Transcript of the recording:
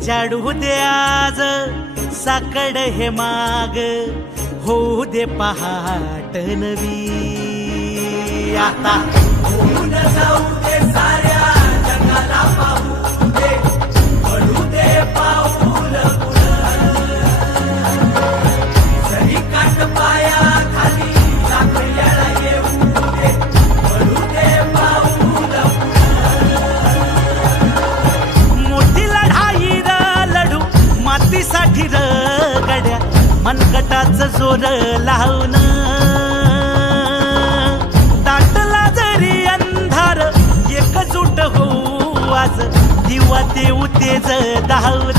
उजाडू दे आज साकड हे माग, होऊ दे पहाट नवी. आता होऊन जाऊ दे साऱ्या जगाला पाहू दे, पडू दे पाऊल जरी काट पाया खाली लाकड्याला येऊ दे, पडू दे पाऊल. मोठी लढाई र लढू मातीसाठी र गड्या, मनगटाचं जोर लावून. दाटला जरी अंधार एकजूट होऊ आज, दिवा देऊ तेज दावर.